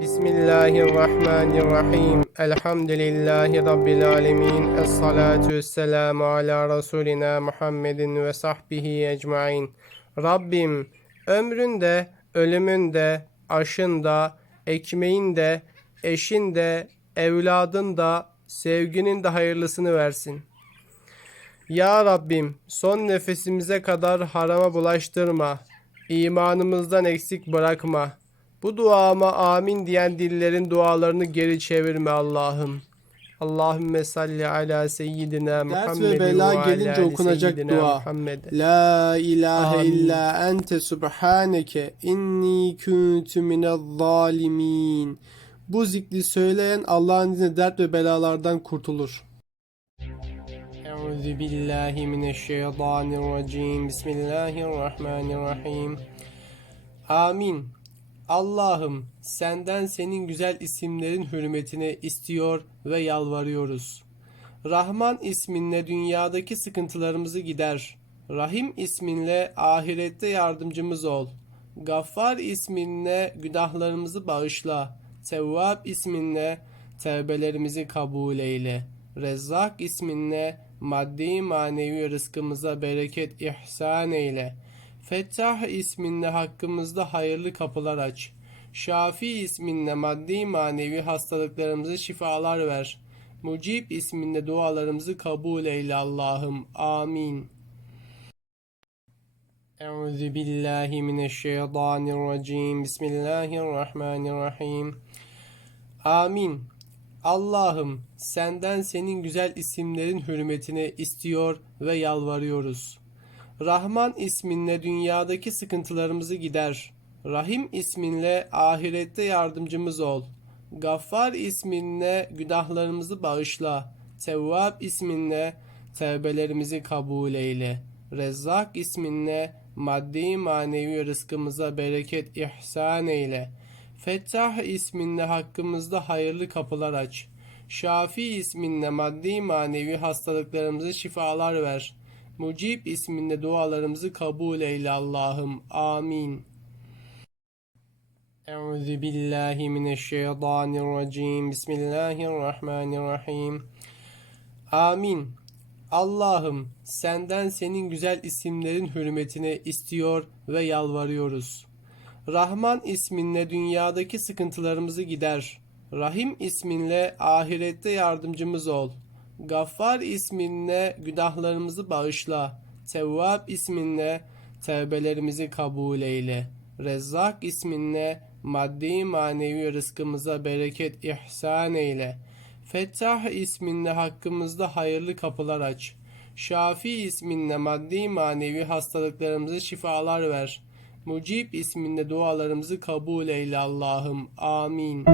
Bismillahirrahmanirrahim. Elhamdülillahi Rabbil alemin. Esselatu vesselamu ala Resulina Muhammedin ve sahbihi ecmain. Rabbim ömründe, ölümünde, aşında, ekmeğinde, eşinde, evladında, sevginin de hayırlısını versin. Ya Rabbim son nefesimize kadar harama bulaştırma. İmanımızdan eksik bırakma. Bu duama amin diyen dillerin dualarını geri çevirme Allah'ım. Allahümme salli ala seyyidina Dert Muhammedin ve bela gelince okunacak dua. Muhammed. La ilahe Amin. illa ente subhaneke inni kuntu minel zalimin. Bu zikri söyleyen Allah'ın izniyle dert ve belalardan kurtulur. Euzu billahi mineşşeytanirracim. Bismillahirrahmanirrahim. Amin. Allah'ım senden senin güzel isimlerin hürmetine istiyor ve yalvarıyoruz. Rahman isminle dünyadaki sıkıntılarımızı gider. Rahim isminle ahirette yardımcımız ol. Gaffar isminle günahlarımızı bağışla. Tevvab isminle tevbelerimizi kabul eyle. Rezzak isminle maddi manevi rızkımıza bereket ihsan eyle. Fettah isminle hakkımızda hayırlı kapılar aç. Şafi isminle maddi manevi hastalıklarımızı şifalar ver. Mucib isminle dualarımızı kabul eyle Allah'ım. Amin. Euzu billahi mineşşeytanirracim. Bismillahirrahmanirrahim. Amin. Allah'ım senden senin güzel isimlerin hürmetine istiyor ve yalvarıyoruz. Rahman isminle dünyadaki sıkıntılarımızı gider. Rahim isminle ahirette yardımcımız ol. Gaffar isminle günahlarımızı bağışla. Tevvab isminle tevbelerimizi kabul eyle. Rezzak isminle maddi manevi rızkımıza bereket ihsan eyle. Fettah isminle hakkımızda hayırlı kapılar aç. Şafi isminle maddi manevi hastalıklarımızı şifalar ver. Mucib isminle dualarımızı kabul eyle Allah'ım. Amin. Euzu billahi mineşşeytanirracim. Bismillahirrahmanirrahim. Amin. Allah'ım senden senin güzel isimlerin hürmetine istiyor ve yalvarıyoruz. Rahman isminle dünyadaki sıkıntılarımızı gider. Rahim isminle ahirette yardımcımız ol. Gaffar isminle günahlarımızı bağışla. Tevvab isminle tevbelerimizi kabul eyle. Rezzak isminle maddi manevi rızkımıza bereket ihsan eyle. Fettah isminle hakkımızda hayırlı kapılar aç. Şafi isminle maddi manevi hastalıklarımızı şifalar ver. Mucib isminle dualarımızı kabul eyle Allah'ım. Amin.